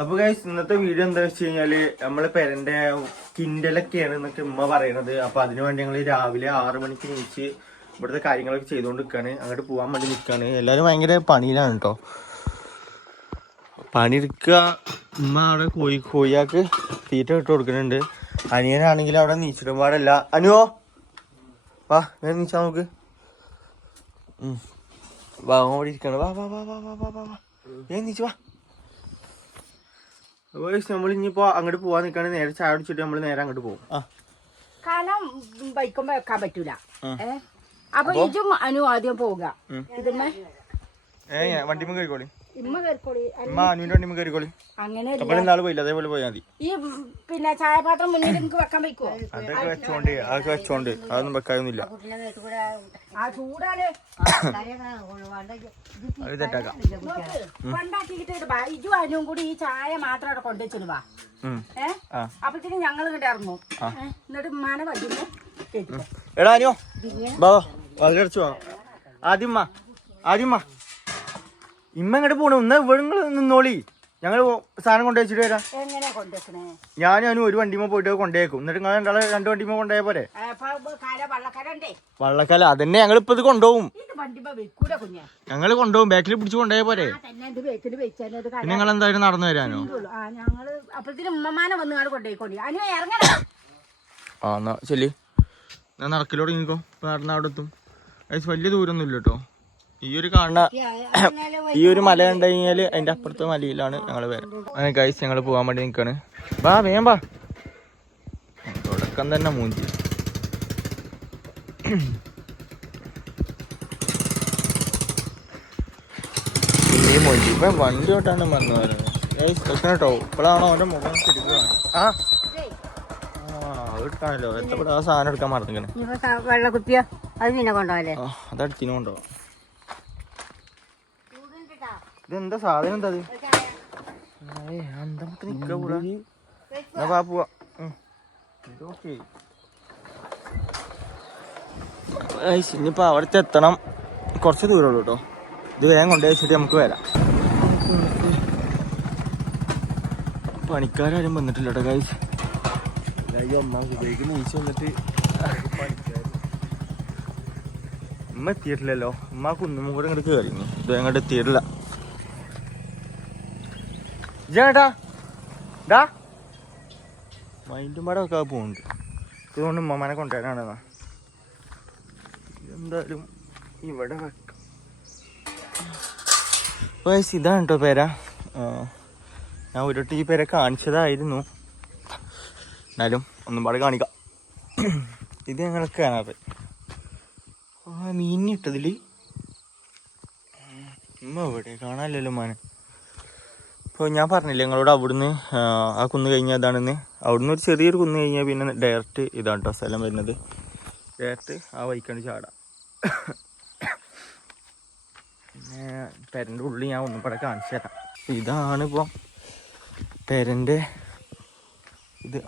അപ്പൊ ഗൈസ് ഇന്നത്തെ വീഡിയോ എന്താ വെച്ച് കഴിഞ്ഞാല് നമ്മളെ പെരന്റെ കിൻഡലൊക്കെയാണ് എന്നൊക്കെ ഉമ്മ പറയണത്. അപ്പൊ അതിനുവേണ്ടി ഞങ്ങൾ രാവിലെ 6 മണിക്ക് എണീച്ച് ഇവിടുത്തെ കാര്യങ്ങളൊക്കെ ചെയ്തുകൊണ്ട് നിൽക്കാണ്. അങ്ങോട്ട് പോകാൻ വേണ്ടി നിൽക്കാണ്. എല്ലാവരും ഭയങ്കര പണിയിലാണ് കേട്ടോ. പണിയെടുക്കുക. ഉമ്മ അവിടെ കോഴിയാക്ക് തീറ്റ ഇട്ട് കൊടുക്കുന്നുണ്ട്. അനിയനാണെങ്കിൽ അവിടെ നീച്ചിടും പാടല്ല. അനുവോ വാ ഞാൻ നീച്ചാ നോക്ക്. വാ ഓടി ഇരിക്കണം. വാ വാ വാ വാ വാ വാ വാ വാ ഞാൻ നീച്ചു വാ. നമ്മൾ ഇനിയിപ്പോ അങ്ങോട്ട് പോവാൻ നിൽക്കാണ്. നേരെ ചായ കുടിച്ചിട്ട് നമ്മൾ നേരെ അങ്ങോട്ട് പോകും. കാരണം ബൈക്കുമ്പോ വെക്കാൻ പറ്റൂല. അപ്പൊ ഇതും അനു ആദ്യം പോവുക. ഇതുമ്മ വണ്ടിമ്മ കയറിക്കോളി. ഇമ്മ കയറിക്കോളി. അനുവിന്റെ വണ്ടിമ്മ കയറിക്കോളി. അങ്ങനെ നാളെ പോയില്ല അതേപോലെ പോയാൽ മതി. ഈ പിന്നെ ചായപാത്രം മുന്നിൽ നിങ്ങൾക്ക് വെക്കാൻ വയ്ക്കോ? അതൊക്കെ വെച്ചോണ്ട് അതൊന്നും വെക്കാനൊന്നുമില്ല. ആ ചൂടാണ് അത് തെറ്റാക്കാം. പണ്ടാക്കിട്ട് ഇജു അനുവും കൂടി ഈ ചായ മാത്രം അവിടെ കൊണ്ടുവച്ചിട്ട് വാ. അപ്പഴത്തേക്കും ഞങ്ങൾ ഇങ്ങോട്ട് ഇറങ്ങും. എന്നിട്ട് ഉമ്മാനെ വണ്ടിന്ന് കേട്ടോ. എടാ അനിയോ ബാ അതിലടച്ചു വാ. ആദ്യമ്മ ഇമ്മ എങ്ങോട്ട് പോണു? ഇന്ന് ഇവിടെ നിന്നോളി. ഞങ്ങൾ സാധനം കൊണ്ടുവച്ചിട്ട് വരാം. എങ്ങനെ കൊണ്ടുവെക്കണേ? ഞാനും ഒരു വണ്ടിമ്മ പോയിട്ട് കൊണ്ടുപോയേക്കും. എന്നിട്ട് നിങ്ങൾ രണ്ടാളെ 2 വണ്ടിമ്മ കൊണ്ടുപോയ പോരെ? വള്ളക്കാല അതന്നെ ഞങ്ങൾ ഇപ്പൊ ഇത് കൊണ്ടുപോകും. ഞങ്ങൾ കൊണ്ടുപോകും. ബാക്കിൽ പിടിച്ച് കൊണ്ടുപോയ പോരെ? പിന്നെ നിങ്ങൾ എന്തായാലും നടന്നു വരാനോ? ആ എന്നാ ശരി. ഞാൻ നടക്കലോട് ഇനിക്കോ നടന്ന അവിടെ എത്തും. വലിയ ദൂരമൊന്നും ഇല്ല കേട്ടോ. ഈ ഒരു മല കണ്ടു കഴിഞ്ഞാല് അതിന്റെ അപ്പുറത്തെ മലയിലാണ് ഞങ്ങള് വരാം. അങ്ങനെ ഗൈസ് ഞങ്ങൾ പോകാൻ വേണ്ടി നിൽക്കാണ്. വാ വേഗം വാ. തുടക്കം തന്നെ മൂഞ്ചി. പിന്നെയും മൂഞ്ചി. ഇപ്പൊ വണ്ടി തൊട്ടാണ് വന്നു വരുന്നത്. ഗൈസ് കേട്ടോ ഇപ്പോഴാണോ അവന്റെ മുഖം തിരിക്കുകയാണ്. എടുക്കാണല്ലോ. എത്തപ്പെടാ ആ സാധനം എടുക്കാൻ മറന്നിങ്ങനെ. വെള്ളക്കുപ്പിയോ അത് പിന്നെ കൊണ്ടുപോകല്ലേ? അതടുത്തിനും കൊണ്ടുപോകാം. ഇതെന്താ സാധനം? എന്താ പോവാ. ഇനിയിപ്പോ അവിടുത്തെ എത്തണം. കുറച്ച് ദൂരമുള്ളൂ കേട്ടോ. ഇത് വേഗം കൊണ്ടുവച്ചിട്ട് നമുക്ക് വരാം. പണിക്കാരും വന്നിട്ടില്ല കേട്ടോ ഗൈസ്. ഉമ്മ എത്തിയിട്ടില്ലല്ലോ. ഉമ്മ കുന്നും കൂടെ ഇങ്ങോട്ട് കയറി. ഇത് അങ്ങോട്ട് എത്തിയിട്ടില്ല. ചേട്ടാ ഡാ മൈൻഡും പാടെ ഒക്കെ പോകുന്നുണ്ട്. ഇതുകൊണ്ട് ഉമ്മമാനെ കൊണ്ടുവരാനാണെന്നാ. എന്തായാലും ഇവിടെ വെക്കാം. വയസ്സ് ഇതാണ് കേട്ടോ പേര. ഞാൻ ഒരു ഈ പേര കാണിച്ചതായിരുന്നു. എന്നാലും ഒന്നും പാടെ കാണിക്കാം. ഇത് ഞങ്ങൾക്ക് കാണാറ്. മീനിട്ടതില് ഉമ്മ എവിടെ കാണാനില്ലല്ലോ മാന്. ഇപ്പോൾ ഞാൻ പറഞ്ഞില്ലേ ഞങ്ങളോട് അവിടുന്ന് ആ കുന്ന് കഴിഞ്ഞാൽ ഇതാണെന്ന്. അവിടുന്ന് ഒരു ചെറിയൊരു കുന്ന് കഴിഞ്ഞാൽ പിന്നെ ഡയറക്റ്റ് ഇതാണ് കേട്ടോ സ്ഥലം വരുന്നത്. ഡയറക്റ്റ് ആ വൈക്കാണ്ട് ചാടാം. പിന്നെ പെരൻ്റെ ഉള്ളിൽ ഞാൻ ഒന്നും കൂടെ കാണിച്ചു തരാം. ഇതാണിപ്പോൾ പെരൻ്റെ ഇത്.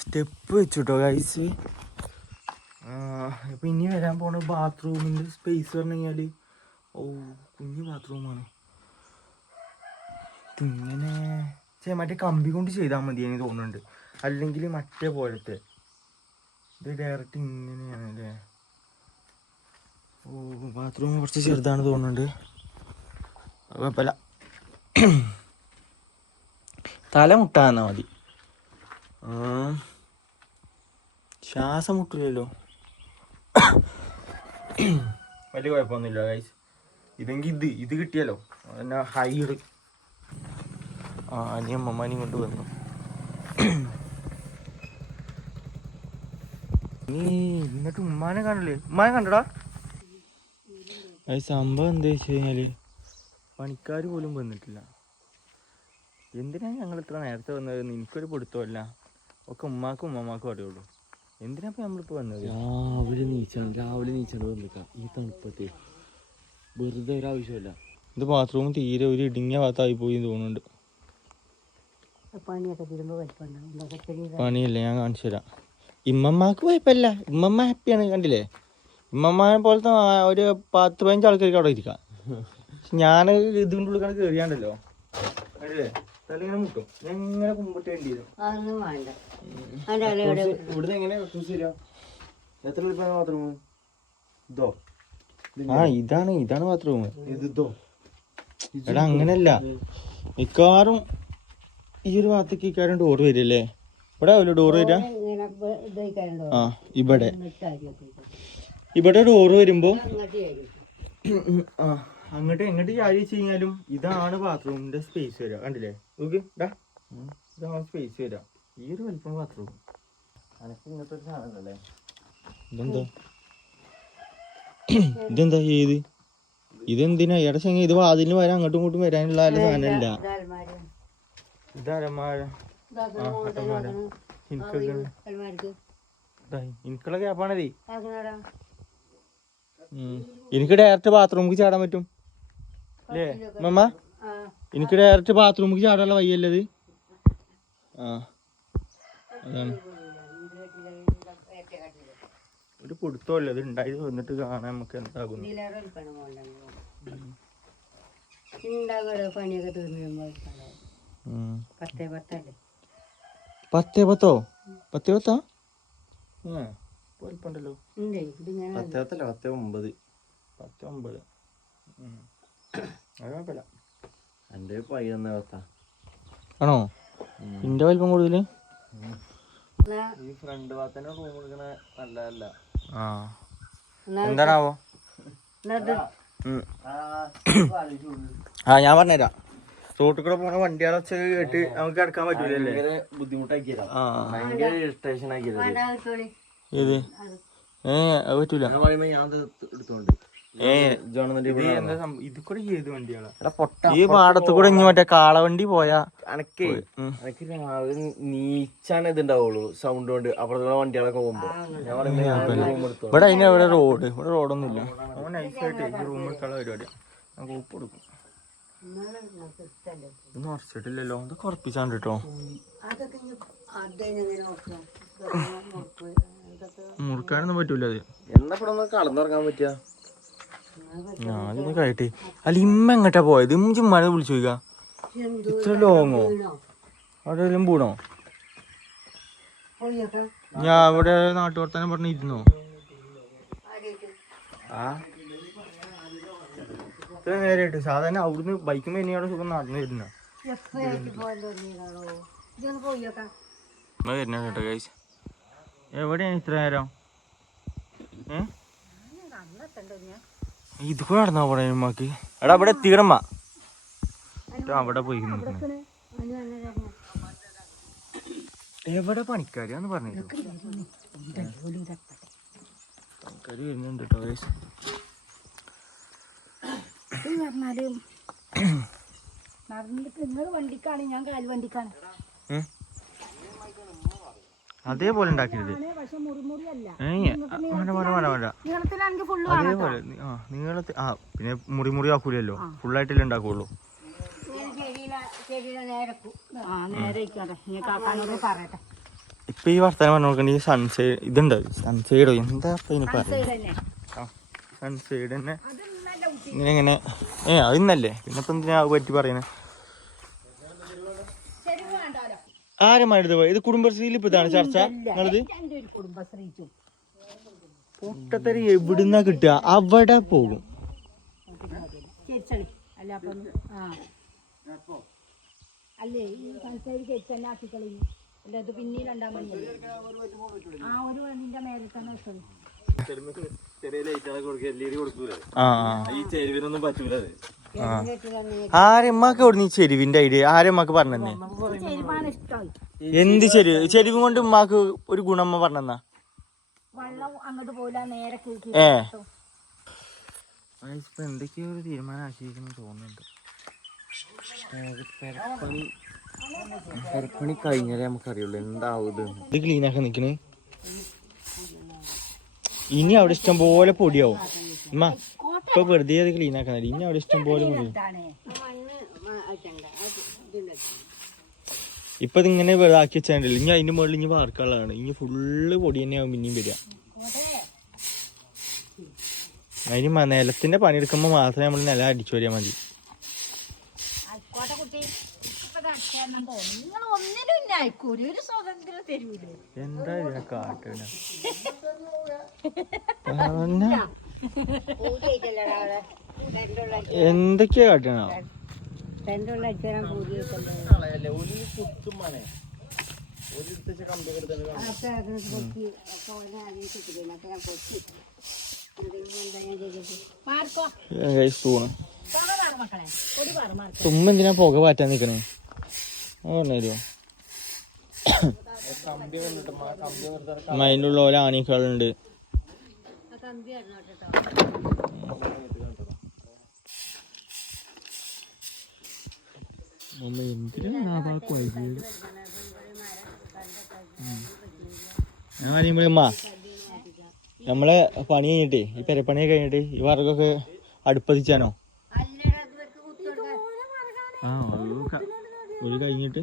സ്റ്റെപ്പ് വെച്ചിട്ടോ ഗൈസ്. ഇപ്പം ഇനി വരാൻ പോണ ബാത്റൂമിൻ്റെ സ്പേസ് പറഞ്ഞു കഴിഞ്ഞാൽ കുഞ്ഞു ബാത്റൂമാണ്. ഇങ്ങനെ മറ്റേ കമ്പി കൊണ്ട് ചെയ്താൽ മതി എന്ന് തോന്നുന്നുണ്ട്. അല്ലെങ്കിൽ മറ്റേ പോലത്തെ ഇത് ഡയറക്റ്റ് ഇങ്ങനെയാണ് അല്ലേ. ബാത്റൂം കുറച്ച് ചെറുതാണ് തോന്നുന്നുണ്ട്. കുഴപ്പമില്ല. തല മുട്ടാന്നാ മതി. ശ്വാസം മുട്ടില്ലല്ലോ. വലിയ കുഴപ്പമൊന്നുമില്ല ഗൈസ്. ഇതെങ്കിൽ ഇത് കിട്ടിയല്ലോ. പിന്നെ ഹൈഡ് അനിയും അമ്മമാനെയും കൊണ്ട് വന്നു. എന്നിട്ട് ഉമ്മാനെ കാണില്ലേ? ഉമ്മാനെ കണ്ടടാ. സംഭവം എന്താ വെച്ച് കഴിഞ്ഞാല് പണിക്കാർ പോലും വന്നിട്ടില്ല. എന്തിനാ ഞങ്ങൾ ഇത്ര നേരത്തെ വന്നത്? എനിക്കൊരു പിടുത്തമല്ല. ഒക്കെ ഉമ്മാക്കും ഉമ്മമാക്കും അറിയുള്ളൂ. എന്തിനാ ഇപ്പൊ നമ്മളിപ്പോ വന്നത്? രാവിലെ നീച്ചാണ് വന്നിക്കാം. ഈ തണുപ്പത്തെ വെറുതെ ഒരാവശ്യമില്ല. ഇത് ബാത്റൂം തീരെ ഒരു ഇടുങ്ങിയ ഭാഗത്തായി പോയി തോന്നുന്നുണ്ട്. പണിയല്ലേ ഞാൻ കാണിച്ചു തരാം. ഇമ്മമാക്ക് കുഴപ്പമില്ല. ഇമ്മമ്മ ഹാപ്പിയാണ്. കണ്ടില്ലേ? ഇമ്മമ്മനെ പോലത്തെ ഒരു 10-15 ആൾക്കാർക്ക് അവിടെ ഇരിക്കാം. ഞാൻ ഇതിൻ്റെ ഉള്ളിൽ കയറിയാണ്ടല്ലോ അല്ലേ തലങ്ങനെ മുട്ടും ഞാൻ ഇങ്ങനെ കുമ്പിട്ട് വേണ്ടി വരും. അതൊന്നും വേണ്ട. ഇവിടുന്ന് എങ്ങനെ ശരിയാ എത്ര രൂപ ബാത്റൂം ഇതോ ഇതാണ് ബാത്റൂം. ഇതോ എടാ അങ്ങനല്ല, മിക്കവാറും ഈ ഒരു ഭാഗത്തേക്ക് ഇക്കാരും ഡോർ വരില്ലേ? ഇവിടെ ആവില്ല ഡോർ വരിക. ആ ഇവിടെ ഡോറ് വരുമ്പോ അങ്ങോട്ട് എങ്ങോട്ട് ചാരി വെച്ച് കഴിഞ്ഞാലും ഇതാണ് ബാത്റൂമിന്റെ സ്പേസ് വരിക. കണ്ടില്ലേ നോക്ക്, ഇതാണ് സ്പേസ് വരിക. ഈ ഒരു വലിപ്പം ബാത്റൂം. അനക്ക് ഇങ്ങനത്തെ ഒരു സാധനല്ലേ? ഇതെന്താ ഏത് ഇതെന്തിനാ ഇട ചെങ്ങ? ഇത് വാതിലിന് വരാൻ അങ്ങോട്ടും ഇങ്ങോട്ടും വരാനുള്ള സാധനമല്ല. ഇത് അലമാര. എനിക്കുള്ള ഗ്യാപ്പാണതേ. എനിക്ക് ഡയറക്റ്റ് ബാത്റൂമിക്ക് ചാടാൻ പറ്റും അല്ലേ മമ്മ? എനിക്ക് ഡയറക്റ്റ് ബാത്റൂമിക്ക് ചാടാനുള്ള വയ്യല്ലത്. അതാണ് ഒരു പൊടുത്തമല്ല ഇത് ഉണ്ടായി വന്നിട്ട് കാണാൻ നമുക്ക് എന്താകുന്നു. പത്തോ 10 വലിപ്പുണ്ടല്ലോ. 10-9 എന്റെ 11 ആണോ? നിന്റെ വലിപ്പം കൂടുതല്. ഈ ഫ്രണ്ട് ഭാഗത്തന്നെ റൂം എടുക്കണ നല്ലതല്ല. എന്താണാവോ? ഞാൻ പറഞ്ഞുതരാം. റോട്ടിൽ കൂടെ പോണ വണ്ടികളെ കേട്ട് നമുക്ക് കിടക്കാൻ പറ്റൂലല്ലേ? ബുദ്ധിമുട്ടാക്കിയതാ, ഭയങ്കര ഇറിറ്റേഷൻ ആക്കിയത്. ഏത് അത് പറ്റൂല. ഞാൻ എടുത്തോണ്ട് ഇത് കൂടെ ഏത് വണ്ടികളാ? ഈ പാടത്ത് കൂടെ ഇനി മറ്റേ കാളവണ്ടി പോയാ അനക്ക് നീച്ചാണ് ഇതുണ്ടാവുള്ളൂ സൗണ്ട് കൊണ്ട്. അപ്പുറത്തുള്ള വണ്ടികളൊക്കെ പോകുമ്പോ ഞാൻ പറയുമ്പോ ഇവിടെ അതിന് ഇവിടെ റോഡ്, ഇവിടെ റോഡൊന്നും ഇല്ല. അവൻ നൈസായിട്ട് റൂം എടുക്കാനുള്ള പരിപാടിയാ. ഞാൻ കൂപ്പ് കൊടുക്കും. ഇത് ഉറച്ചിട്ടില്ലല്ലോ, ഇത് കുറപ്പിച്ചാണ്ട് കേട്ടോ. മുറുക്കാനൊന്നും പറ്റൂല അത്. എന്നാ ഇവിടെ ഒന്ന് കടന്നുറങ്ങാൻ പറ്റിയ ഞാനിന്ന് കഴിയട്ടെ. അല്ല ഇമ്മ എങ്ങട്ടാ പോയത്? ഇഞ്ചി മഴ വിളിച്ചു ചോദിക്കാ. ഇത്ര ലോങ്ങോ? അവിടെ എല്ലാം പോണോ? ഞാൻ ഇവിടെ നാട്ടുവർത്താനം പറഞ്ഞിരുന്നോ? ഇത്ര നേരായിട്ട് സാധാരണ അവിടുന്ന് ബൈക്കും തന്നെയാണ് സുഖം നടന്നു വരുന്ന വരുന്ന കേട്ടോ ഗൈസ്. എവിടെയാണ് ഇത്ര നേരം? ഇത് കൂടെ നടന്നാ പോണേ ഉമ്മാക്ക്? എടാ അവിടെ എത്തിക്കണമ്മ. അവിടെ പോയി എവിടെ പണിക്കാരാന്ന് പറഞ്ഞു. പണിക്കാര് വരുന്നുണ്ട് കേട്ടോ ഗൈസ്. അതേപോലെ ഉണ്ടാക്കിയത് അതേപോലെ നീളത്തിൽ. പിന്നെ മുറി ആക്കൂലല്ലോ, ഫുള്ളായിട്ടല്ലേ ഉണ്ടാക്കുള്ളൂ. ഇപ്പൊ ഈ വർത്തമാനം പറഞ്ഞു നോക്കണ്ട. ഈ സൺസൈഡ് ഇതുണ്ട്, സൺസൈഡോ എന്താ സൺസൈഡ് തന്നെ ഇങ്ങനെ അത് ഇന്നല്ലേ. പിന്നെ ഇപ്പൊ എന്തിനാ പറ്റി പറയണേ? ആരുമായിട്ട് പോയി? ഇത് കുടുംബശ്രീയിൽ ഇപ്പൊ ഇതാണ് ചർച്ച. നിങ്ങളത് പൊട്ടത്തരി എവിടുന്നാ കിട്ടുക? അവിടെ പോകും. ആരമ്മക്ക് എവിടെ നീ ചെരുവിന്റെ ഐഡിയ ആരമ്മക്ക് പറഞ്ഞേ? എന്ത് ചെരുവ്? ചെരുവ് കൊണ്ട് ഉമ്മാക്ക് ഒരു ഗുണമ്മ പറഞ്ഞെന്നാ? എന്തൊക്കെയോ ഒരു തീരുമാനം ആശയിക്കുന്നു തോന്നുന്നുണ്ട്. പെരപ്പണി കഴിഞ്ഞാലേ നമുക്കറിയുള്ളൂ എന്താവും. ഇത് ക്ലീൻ ആക്കാൻ നിക്കണേ. ഇനി അവിടെ ഇഷ്ടം പോലെ പൊടിയാവും. ഉമ്മ ഇപ്പൊ വെറുതെ അത് ക്ലീൻ ആക്കാൻ. ഇനി അവിടെ ഇഷ്ടം പോലെ പൊടി. ഇപ്പൊ ഇതിങ്ങനെ ആക്കി വെച്ചാണ്ടല്ലോ. ഇനി അതിന്റെ മുകളിൽ ഇനി വാർക്കുള്ളതാണ്. ഇനി ഫുള്ള് പൊടി തന്നെയാവും പിന്നെയും വരിക. അതിന് നിലത്തിന്റെ പണിയെടുക്കുമ്പോ മാത്രമേ നമ്മൾ നില അടിച്ചു വരിക മതി. നിങ്ങൾ ഒന്നിനും ഇന്നെ അയക്കൂല, ഒരു സ്വാതന്ത്ര്യം തരൂലേ. എന്താ ഇതിനെ കാട്ടണ? എന്തൊക്കെയാ കാട്ടണ? തുമ്മ എന്തിനാ പുക പാറ്റാൻ നിക്കണേ? പറഞ്ഞോ. അതിൻ്റെ ഉള്ള ഓരോ ആണികളുണ്ട്. ഞാൻ പറയുമ്പോഴമ്മ നമ്മളെ പണി കഴിഞ്ഞിട്ടേ, ഈ പെരപ്പണിയൊക്കെ കഴിഞ്ഞിട്ട് ഈ വർഗൊക്കെ അടുപ്പതിച്ചാനോ? ആ ഒരു കഴിഞ്ഞിട്ട്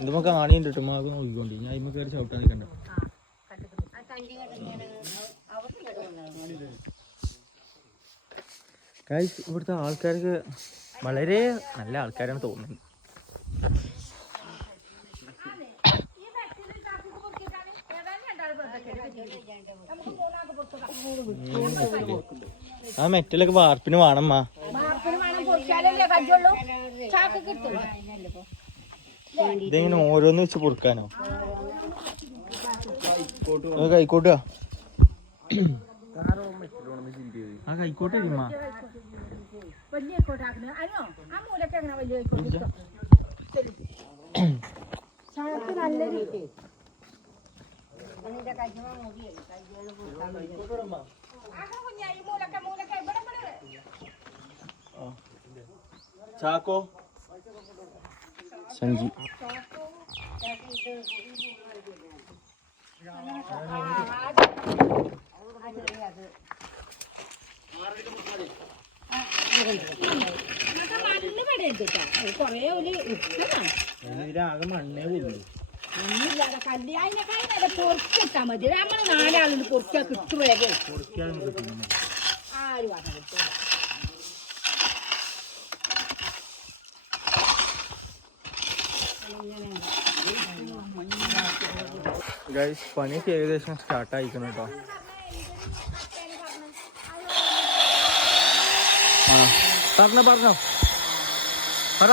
ഇതുമ്പോ കാണിയുണ്ട് കേട്ടോ. മാക്ക് നോക്കിക്കൊണ്ട് ഞാൻ ഇമ്മ കയറി ചവിട്ടാൻ നിൽക്കണ്ട. ഇവിടുത്തെ ആൾക്കാർക്ക് വളരെ നല്ല ആൾക്കാരാണ് തോന്നുന്നത്. ആ മെറ്റലൊക്കെ വാർപ്പിന് വേണമ്മ. ഇതെങ്ങനെ ഓരോന്ന് വെച്ച് പൊറുക്കാനോ? കൈക്കോട്ടുക ആ കൈക്കോട്ട് ചാക്കോ സഞ്ജി ആകെ മണ്ണേ പോലും കല്യാണക്കാരെ പൊറക്കിട്ടാ മതി. നമ്മള് നാലാളിന് പൊറക്കാ കിട്ടുവേഗം ആരും പറഞ്ഞു. പണിയൊക്കെ ഏകദേശം സ്റ്റാർട്ടായിക്കണം കേട്ടോ. പറഞ്ഞോ പറ.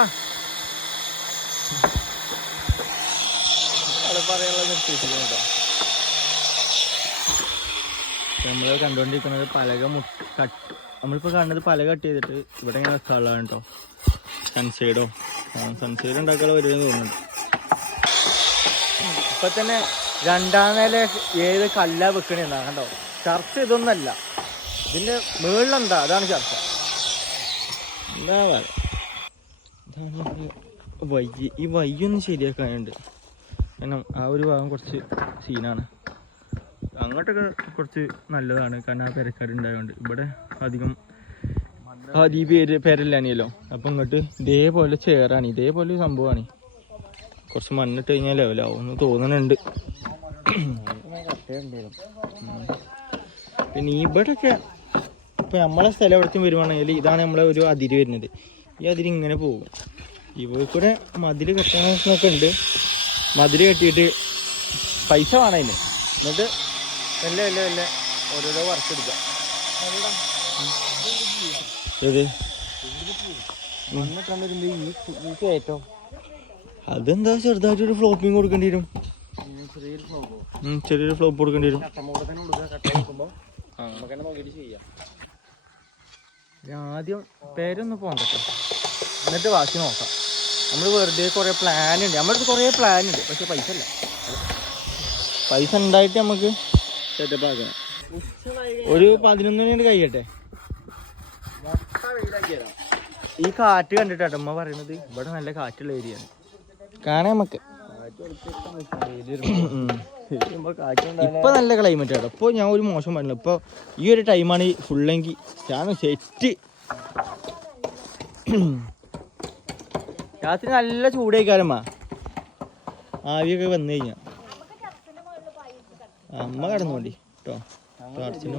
പറയാനുള്ള നിർത്തിയിട്ടില്ല കേട്ടോ. നമ്മൾ കണ്ടുകൊണ്ടിരിക്കുന്നത് പലക നമ്മളിപ്പോൾ കാണുന്നത് പലക കട്ട് ചെയ്തിട്ട് ഇവിടെ ഇങ്ങനെ വെക്കാനുള്ളതാണ് കേട്ടോ. സൺസൈഡോ സൺസൈഡ് ഉണ്ടാക്കാനുള്ള വരുമെന്ന് തോന്നുന്നുണ്ട്. ഇപ്പൊ തന്നെ രണ്ടാം നില ഏത് കല്ലാ വെക്കണെന്നാണ് കേട്ടോ. ചർച്ച ഇതൊന്നല്ല, ഇതിന്റെ മുകളിലെന്താ അതാണ് ചർച്ച. എന്താ പറയുക, വയ്യ ഈ വയ്യൊന്ന് ശരിയാക്കാനുണ്ട്. കാരണം ആ ഒരു ഭാഗം കുറച്ച് സീനാണ്. അങ്ങോട്ടൊക്കെ കുറച്ച് നല്ലതാണ്, കാരണം ആ പെരക്കാരുണ്ടായതുകൊണ്ട്. ഇവിടെ അധികം ഈ പേരല്ലാനിയല്ലോ. അപ്പം ഇങ്ങോട്ട് ഇതേപോലെ ചേറാണ്, ഇതേപോലെ സംഭവമാണ്. കുറച്ച് മണ്ണിട്ട് കഴിഞ്ഞാൽ ലെവലാവും എന്ന് തോന്നുന്നുണ്ട്. പിന്നെ ഇവിടെയൊക്കെ ഇപ്പം നമ്മളെ സ്ഥലം എവിടേക്കും വരുവാണെങ്കിൽ ഇതാണ് നമ്മളെ ഒരു അതിര് വരുന്നത്. ഈ അതിര് ഇങ്ങനെ പോകും. ഇവിടെ കൂടെ മതിൽ കെട്ടണമൊക്കെ ഉണ്ട്. മതിൽ കെട്ടിയിട്ട് പൈസ വേണം അതിന്. എന്നിട്ട് വല്ല ഓരോരോ വർക്ക് എടുക്കാം. അതെന്താ ചെറുതായിട്ടൊരു ഫ്ലോപ്പിങ് കൊടുക്കേണ്ടി വരും. ചെറിയൊരു ഫ്ലോപ്പ് കൊടുക്കേണ്ടി വരും. ആദ്യം പേരൊന്ന് പോകണ്ടോ, എന്നിട്ട് ബാക്കി നോക്കാം. നമ്മൾ വെറുതെ കുറേ പ്ലാൻ ഉണ്ട്, നമ്മുടെ കുറേ പ്ലാൻ ഉണ്ട്. പക്ഷെ പൈസ ഇല്ല. പൈസ ഉണ്ടായിട്ട് നമുക്ക് സെറ്റപ്പ് ആക്കണം. ഒരു 11 മണി കഴിയട്ടെ. ഈ കാറ്റ് കണ്ടിട്ടാട്ടോ അമ്മ പറയണത് ഇവിടെ നല്ല കാറ്റുള്ള ഏരിയയാണ്. കാണാൻ നമുക്ക് ഇപ്പൊ നല്ല ക്ലൈമറ്റ് ആട്ടോ. ഇപ്പൊ ഞാൻ ഒരു മോശം പറഞ്ഞില്ല. ഇപ്പൊ ഈ ഒരു ടൈമാണ് ഫുള്ളെങ്കിൽ ഞാൻ സെറ്റ്. രാത്രി നല്ല ചൂടേക്കാരമ്മ. ആവിയൊക്കെ വന്നു കഴിഞ്ഞാ അമ്മ കടന്നോണ്ടി കേട്ടോ. ടോർച്ചിന്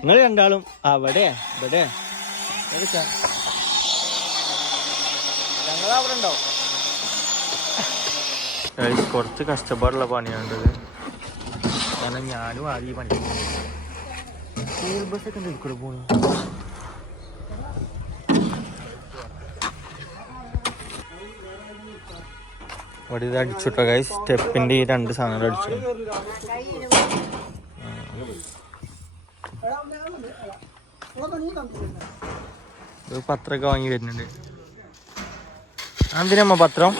നിങ്ങൾ രണ്ടാളും അവിടെ ഇവിടെ ഞങ്ങളവിടെ ഉണ്ടാവും. കുറച്ച് കഷ്ടപ്പാടുള്ള പണിയാണ്ടത്. കാരണം ഞാനും ആദ്യം ഈ പണി സ്കൂൾ ബസ്സൊക്കെ ഉണ്ട് കൂടെ പോണു. ഇവിടെ ഇത് അടിച്ചുട്ടോ ഗൈസ്. സ്റ്റെപ്പിന്റെ ഈ 2 സാധനങ്ങൾ അടിച്ചു. ഒരു പത്രമൊക്കെ വാങ്ങി വരുന്നുണ്ട്. എന്തിനമ്മ പത്രം?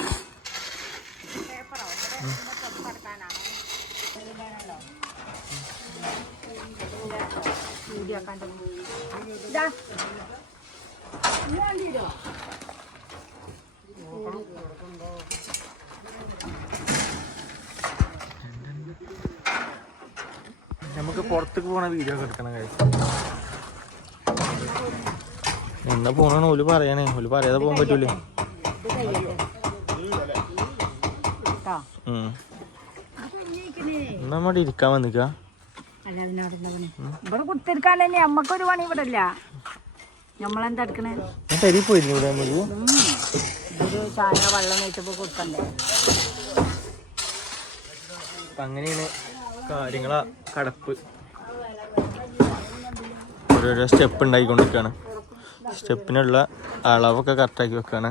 നമുക്ക് പുറത്തേക്ക് പോണ വീഡിയോ ഒക്കെ എടുക്കണം കഴിച്ചു. എന്നാ പോണ ഓല് പറയണേ. ഓല് പറയാതെ പോകാൻ പറ്റൂലേ. നമ്മടെ ഇരിക്കാൻ വന്നിക്ക. ഇവിടെ കുത്തിരിക്കാൻ തന്നെ നമ്മക്കൊരു പണി ഇവിടെ ഇല്ല. നമ്മളെന്താ എടുക്കണേ? തരി പോയിരുന്നു ഇവിടെ നമുക്ക്. ഒരു ചായ വെള്ളം വെച്ചപ്പോ കൊടുക്കണ്ടേ. അങ്ങനെയാണ് കാര്യങ്ങളാ കടപ്പ്. ഓരോരോ സ്റ്റെപ്പ് ഉണ്ടാക്കിക്കൊണ്ടിരിക്കുകയാണ്. സ്റ്റെപ്പിനുള്ള അളവൊക്കെ കറക്റ്റാക്കി വെക്കാണ്.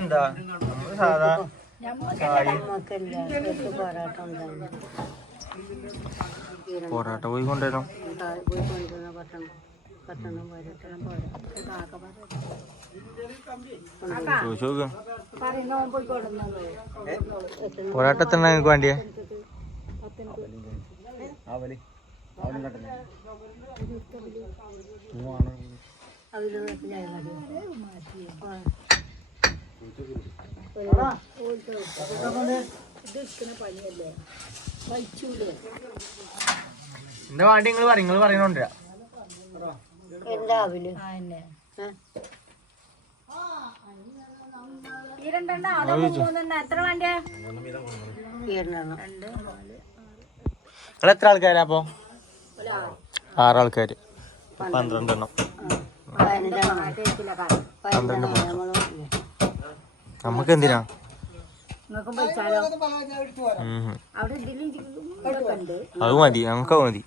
എന്താ സാധാ പൊറാട്ട പോയി കൊണ്ടുവരാം. ചോദിച്ചു പൊറാട്ട എത്ര നിങ്ങൾക്ക് വേണ്ടിയേ? എന്റെ വാണ്ടി നിങ്ങൾ പറയുന്നുണ്ട്. എത്ര ആൾക്കാരാ അപ്പൊ? 6 ആൾക്കാര്. 12 എണ്ണം. 12 നമുക്ക് എന്തിനാ? അത് മതി, ഞങ്ങൾക്ക് മതി.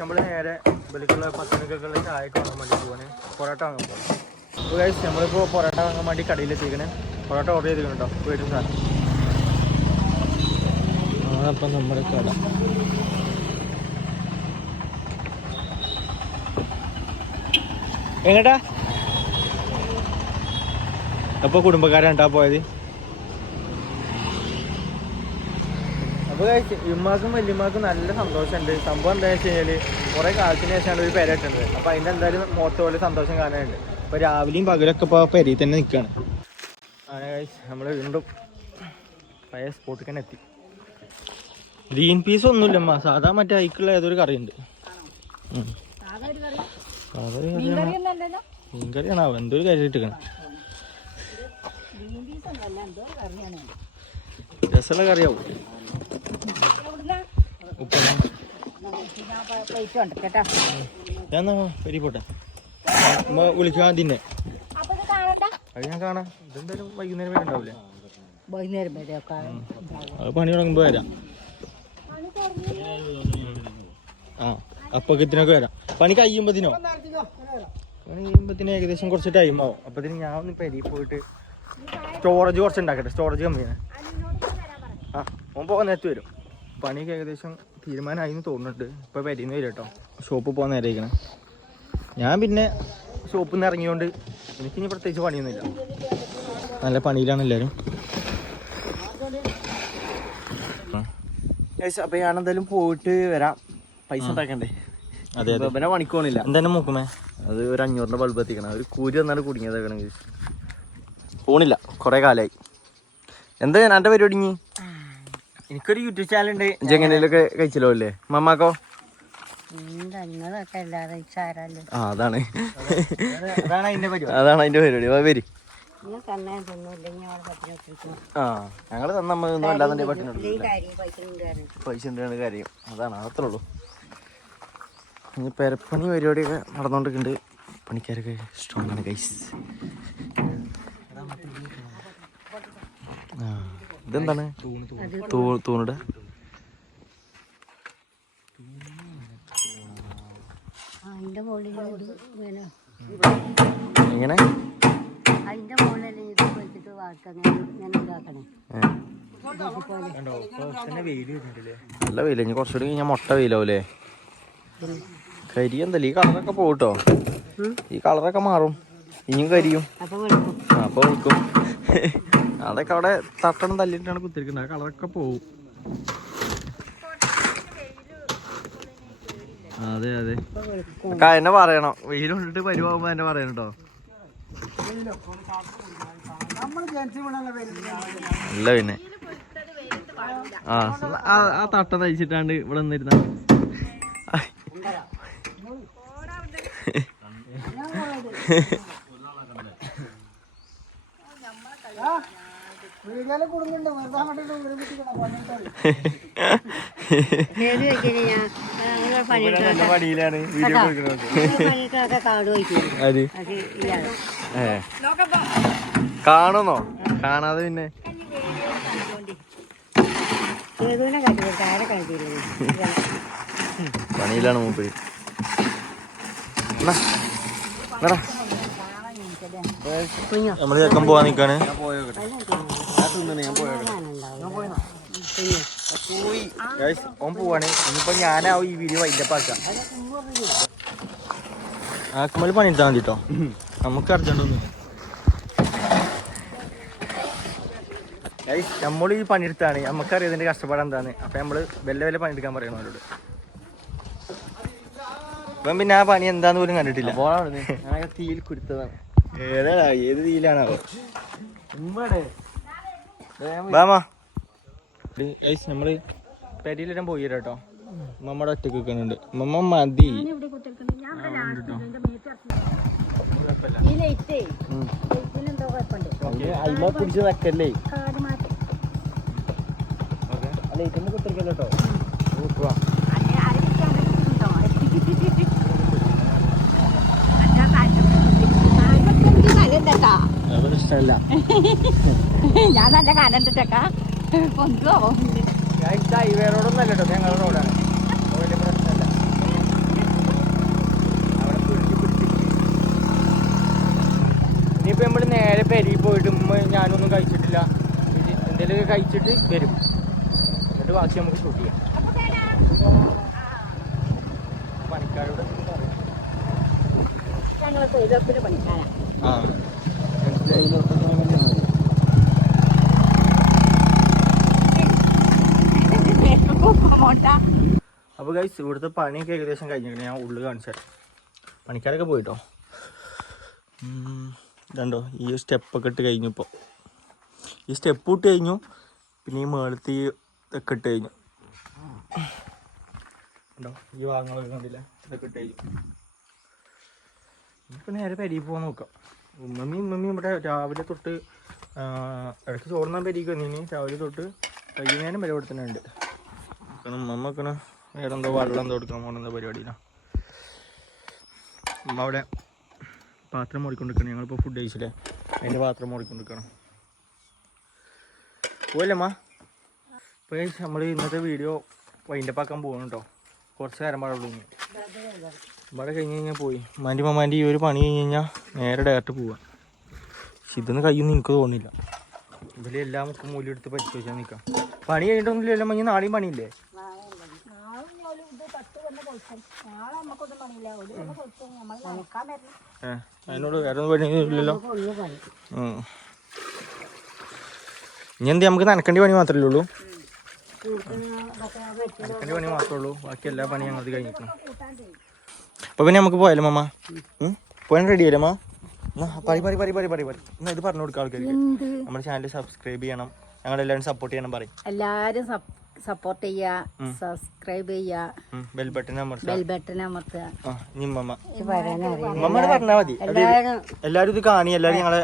നമ്മള് നേരെ വെളിക്കുള്ള പത്തനക്കൊക്കെയുള്ള ചായക്ക് വാങ്ങാൻ വേണ്ടി പോവാണ്. പൊറോട്ട വാങ്ങാൻ പോകാം. അപ്പോൾ ഗൈസ് നമ്മളിപ്പോൾ പൊറോട്ട വാങ്ങാൻ വേണ്ടി കടയിലെത്തിക്കണേ. പൊറോട്ട ഓർഡർ ചെയ്തിട്ടുണ്ടോ? വീട്ടിൽ സാധനം അപ്പം നമ്മുടെ കട. എങ്ങട്ടാ? അപ്പോൾ കുടുംബക്കാരാണ്ടാ പോയത്. അപ്പോൾ ഇമ്മാക്കും വല്യമ്മാക്കും നല്ല സന്തോഷമുണ്ട്. സംഭവം എന്താ വെച്ച് കഴിഞ്ഞാൽ കുറേ കാലത്തിന് ശേഷമാണ് ഒരു പെരയിട്ടുണ്ട്. അപ്പോൾ അതിൻ്റെ എന്തായാലും മുഖത്ത് പോലെ സന്തോഷം കാണാനുണ്ട്. അപ്പോൾ രാവിലെയും പകലൊക്കെ ഇപ്പോൾ പെരയിൽ തന്നെ നിൽക്കുകയാണ്. അങ്ങനെ നമ്മൾ വീണ്ടും പഴയ സ്പോട്ടിൽ തന്നെ എത്തി. ഗ്രീൻ പീസ് ഒന്നുമില്ലമ്മ, സാധാ മറ്റേ അയക്കുള്ള ഏതൊരു കറിയുണ്ട്. മീൻ കറിയാണോ എന്തൊരു കറി ഇട്ടിരിക്കണം. രസമുള്ള കറിയാവും. ഞാൻ പെരി പോട്ടെ വിളിക്കാൻ തിന്നെ. അത് ഞാൻ കാണാം. ഇതെന്തായാലും വൈകുന്നേരം വരെ ഉണ്ടാവില്ലേ? അത് പണി തുടങ്ങുമ്പോ വരാം. ആ അപ്പത്തിനൊക്കെ വരാം. പണി കഴിയുമ്പത്തിനോ? പണി കഴിയുമ്പത്തിന് ഏകദേശം കുറച്ച് ടൈം ആവും. അപ്പത്തിന് ഞാൻ ഒന്ന് പെരി പോയിട്ട് സ്റ്റോറേജ് കുറച്ച് ഉണ്ടാക്കട്ടെ. സ്റ്റോറേജ് കമ്മിയാണ്. ആ ഓൻ പോകാൻ നേരത്ത് വരും. പണിയൊക്കെ ഏകദേശം തീരുമാനമായി എന്ന് തോന്നുന്നുണ്ട്. ഇപ്പോൾ പെരിന്ന് വരും കേട്ടോ. ഷോപ്പിൽ പോകാൻ നേരമായിരിക്കണം. ഞാൻ പിന്നെ ഷോപ്പിൽ നിന്ന് ഇറങ്ങിയോണ്ട് എനിക്കിനി പ്രത്യേകിച്ച് പണിയൊന്നുമില്ല. നല്ല പണിയിലാണ് എല്ലാവരും. അപ്പോൾ ഞാനെന്തായാലും പോയിട്ട് വരാം. പൈസ ഉണ്ടാക്കണ്ടേ? അതെ അതെ. പിന്നെ പണിക്ക് പോണില്ല. എന്തായാലും മൂക്കുമേ അത് ഒരു 500 ബൾബ് എത്തിക്കണം. ഒരു കൂരി വന്നാലും കുടുങ്ങിയതാക്കണം. പോണില്ല, കുറെ കാലായി. എന്താ എന്റെ പരിപാടി? എനിക്കൊരു യൂട്യൂബ് ചാനൽ ഉണ്ട്. എങ്ങനെയൊക്കെ കഴിച്ചല്ലോ അല്ലേ മമ്മാക്കോ? ആ അതാണ് അതാണ് അതിന്റെ പരിപാടി. വരി. ആ ഞങ്ങള് തന്നൊന്നും അല്ലാതെ പൈസ ഉണ്ട് കാര്യം. അതാണ്, അത്രേ ഉള്ളൂ. ഇനി പെരപ്പണി പരിപാടിയൊക്കെ നടന്നുകൊണ്ടിരിക്കുന്നുണ്ട്. പണിക്കാരൊക്കെ സ്ട്രോങ് ആണ് ഗൈസ്. ആ ഇതെന്താണ്? തൂണിട. എങ്ങനെ? നല്ല വെയില. ഇനി കുറച്ചുകൂടി കഴിഞ്ഞാൽ മുട്ട വെയിലാവൂലേ? കരി എന്തല്ലേ ഈ കളറൊക്കെ പോകട്ടോ. ഈ കളറൊക്കെ മാറും. ഇനിയും കരിയും. അപ്പൊ വിളിക്കും. അതൊക്കെ അവിടെ തട്ടണം തല്ലിട്ടാണ് കുത്തിരിക്കുന്നത്. ആ കളറൊക്കെ പോവും. അതെ അതെ. എന്നെ പറയണം. വെയിൽ കൊണ്ടിട്ട് പരിവാകുമ്പോ എന്നെ പറയണം കേട്ടോ. അല്ല പിന്നെ ആ തട്ട തയ്ച്ചിട്ടാണ്ട് ഇവിടെ നിന്നിരുന്ന പണിയിലാണ്. കാണുന്നോ? കാണാതെ പിന്നെ പണിയിലാണ് മൂപ്പര്. നമ്മള് ചെക്കൻ പോവാൻ നിക്കാണ്. ഓൻ പോവാണ്. ഇനിയിപ്പോ ഞാനാവും ഈ വീഡിയോ വൈൻഡപ്പാക്കാം. ആക്കുമ്പോൾ പണിയെടുത്താൽ മതി കേട്ടോ. നമുക്ക് അർജന്റൊന്നും. നമ്മൾ ഈ പണിയെടുത്താണ്. നമുക്കറിയാം ഇതിന്റെ കഷ്ടപ്പാട് എന്താന്ന്. അപ്പൊ നമ്മള് വല്ല പണിയെടുക്കാൻ പറയണം അവരോട്. ഇപ്പം പിന്നെ ആ പണി എന്താന്ന് പോലും കണ്ടിട്ടില്ല. തീയിൽ കുരുത്തതാണ്. ഏതാ ഏത് തീയിലാണാവോ? നമ്മള് പെരിയിലിടാൻ പോയി കേട്ടോ. മമ്മയുടെ ഒറ്റക്ക് വെക്കുന്നുണ്ട്. മമ്മ മതി. അയിമ പിടിച്ച് വെക്കല്ലേ. ലൈറ്റൊന്നും കുത്തിരിക്കല്ലോ കേട്ടോ. ഇഷ്ടമല്ല. ഞാൻ നല്ല കാലണ്ട് ചെക്കാ. ഹൈവേറോടൊന്നും അല്ല കേട്ടോ. ഞങ്ങളുടെ റോഡാണ്. വലിയ പ്രശ്നമല്ല. ഇനിയിപ്പോ നമ്മള് നേരെ പെരിയിൽ പോയിട്ട് ഞാനൊന്നും കഴിച്ചിട്ടില്ല. എന്തെങ്കിലും കഴിച്ചിട്ട് വരും. എന്നിട്ട് ബാക്കി നമുക്ക് ഷൂട്ട് ചെയ്യാം. പണിക്കാരോട് അപ്പൊ ഗൈസ് ഇവിടുത്തെ പണിയൊക്കെ ഏകദേശം കഴിഞ്ഞിട്ട് ഞാൻ ഉള്ളിൽ കാണിച്ചാൽ പണിക്കാരൊക്കെ പോയിട്ടോ. ഇതുണ്ടോ ഈ സ്റ്റെപ്പൊക്കെ ഇട്ട് കഴിഞ്ഞു. ഇപ്പോൾ ഈ സ്റ്റെപ്പ് ഇട്ട് കഴിഞ്ഞു. പിന്നെ ഈ മേളത്തി ഇതൊക്കെ ഇട്ട് കഴിഞ്ഞു. ഉണ്ടോ ഈ ഭാഗങ്ങളൊക്കെ കണ്ടില്ല. ഇതൊക്കെ ഇട്ട് കഴിഞ്ഞു. ഇപ്പം നേരെ പെരിയിൽ പോകാൻ നോക്കാം. ഉമ്മമ്മയും ഇവിടെ രാവിലെ തൊട്ട് ഇടയ്ക്ക് ചോറുന്നാൻ പെരിക്ക് വന്നിനി. രാവിലെ തൊട്ട് വൈകുന്നേരം വരെ ഇവിടെ തന്നെ ഉണ്ട്. കാരണം ഉമ്മമ്മ വെക്കണ വേറെ എന്തോ വെള്ളം എന്തോ എടുക്കാൻ പോകുന്ന പരിപാടിയിലാണ്. ഉമ്മ അവിടെ പാത്രം മോടിക്കൊണ്ടിരിക്കണം. ഞങ്ങളിപ്പോൾ ഫുഡ് കഴിച്ചില്ലേ, അതിൻ്റെ പാത്രം മോടിക്കൊണ്ടിരിക്കണം. പോയല്ലമ്മ. ഇപ്പോൾ നമ്മൾ ഇന്നത്തെ വീഡിയോ വൈൻഡപ്പ് ആക്കാൻ പോകണം കേട്ടോ. കുറച്ച് നേരം പാടുള്ളൂ. ഇവിടെ കഴിഞ്ഞ് കഴിഞ്ഞാൽ പോയി. മമ്മാൻ്റെ ഈ ഒരു പണി കഴിഞ്ഞ് കഴിഞ്ഞാൽ നേരെ ഡയറക്റ്റ് പോവാം. പക്ഷെ ഇതൊന്നും കഴിയുമെന്ന് എനിക്ക് തോന്നില്ല. ഇതിൽ എല്ലാ മുക്കും മൂലം എടുത്ത് പരിശോധിച്ചാൽ നിൽക്കാം. പണി കഴിഞ്ഞിട്ടൊന്നുമില്ലല്ലോ. മഞ്ഞ് നാളെയും പണിയില്ലേ? അതിനോട് വേറെ ഒന്നും പണിയില്ലല്ലോ. ഇനി എന്ത് നമുക്ക് നനക്കേണ്ട പണി മാത്രമല്ലേ ഉള്ളൂ. നനക്കേണ്ട പണി മാത്രമേ ഉള്ളൂ. ബാക്കി എല്ലാ പണിയും ഞങ്ങൾക്ക് കഴിഞ്ഞിരിക്കണം. അപ്പൊ പിന്നെ നമുക്ക് പോയാലോ മമ്മ? പോയാൻ റെഡി ആയില്ലേ അമ്മ? എന്നാ ഇത് പറഞ്ഞു കൊടുക്കാം ആൾക്കാർക്ക്. നമ്മുടെ ചാനൽ സബ്സ്ക്രൈബ് ചെയ്യണം, ഞങ്ങളെല്ലാവരും സപ്പോർട്ട് ചെയ്യണം പറയും. എല്ലാരും സപ്പോർട്ട് ചെയ്യാ, സബ്സ്ക്രൈബ് ചെയ്യാ, ബെൽ ബട്ടൺ അമർത്തുക. മമ്മ പറഞ്ഞാ മതി. എല്ലാരും ഇത് കാണി, എല്ലാരും ഞങ്ങളെ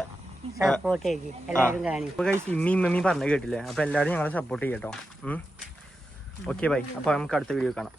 സപ്പോർട്ട് ചെയ്യും. എല്ലാരും കാണി. അപ്പൊ ഗൈസ് ഇമ്മി പറഞ്ഞ കേട്ടില്ലേ? അപ്പൊ എല്ലാരും ഞങ്ങളെ സപ്പോർട്ട് ചെയ്യട്ടോ. Okay bye. അപ്പൊ നമുക്ക് അടുത്ത വീഡിയോ കാണാം.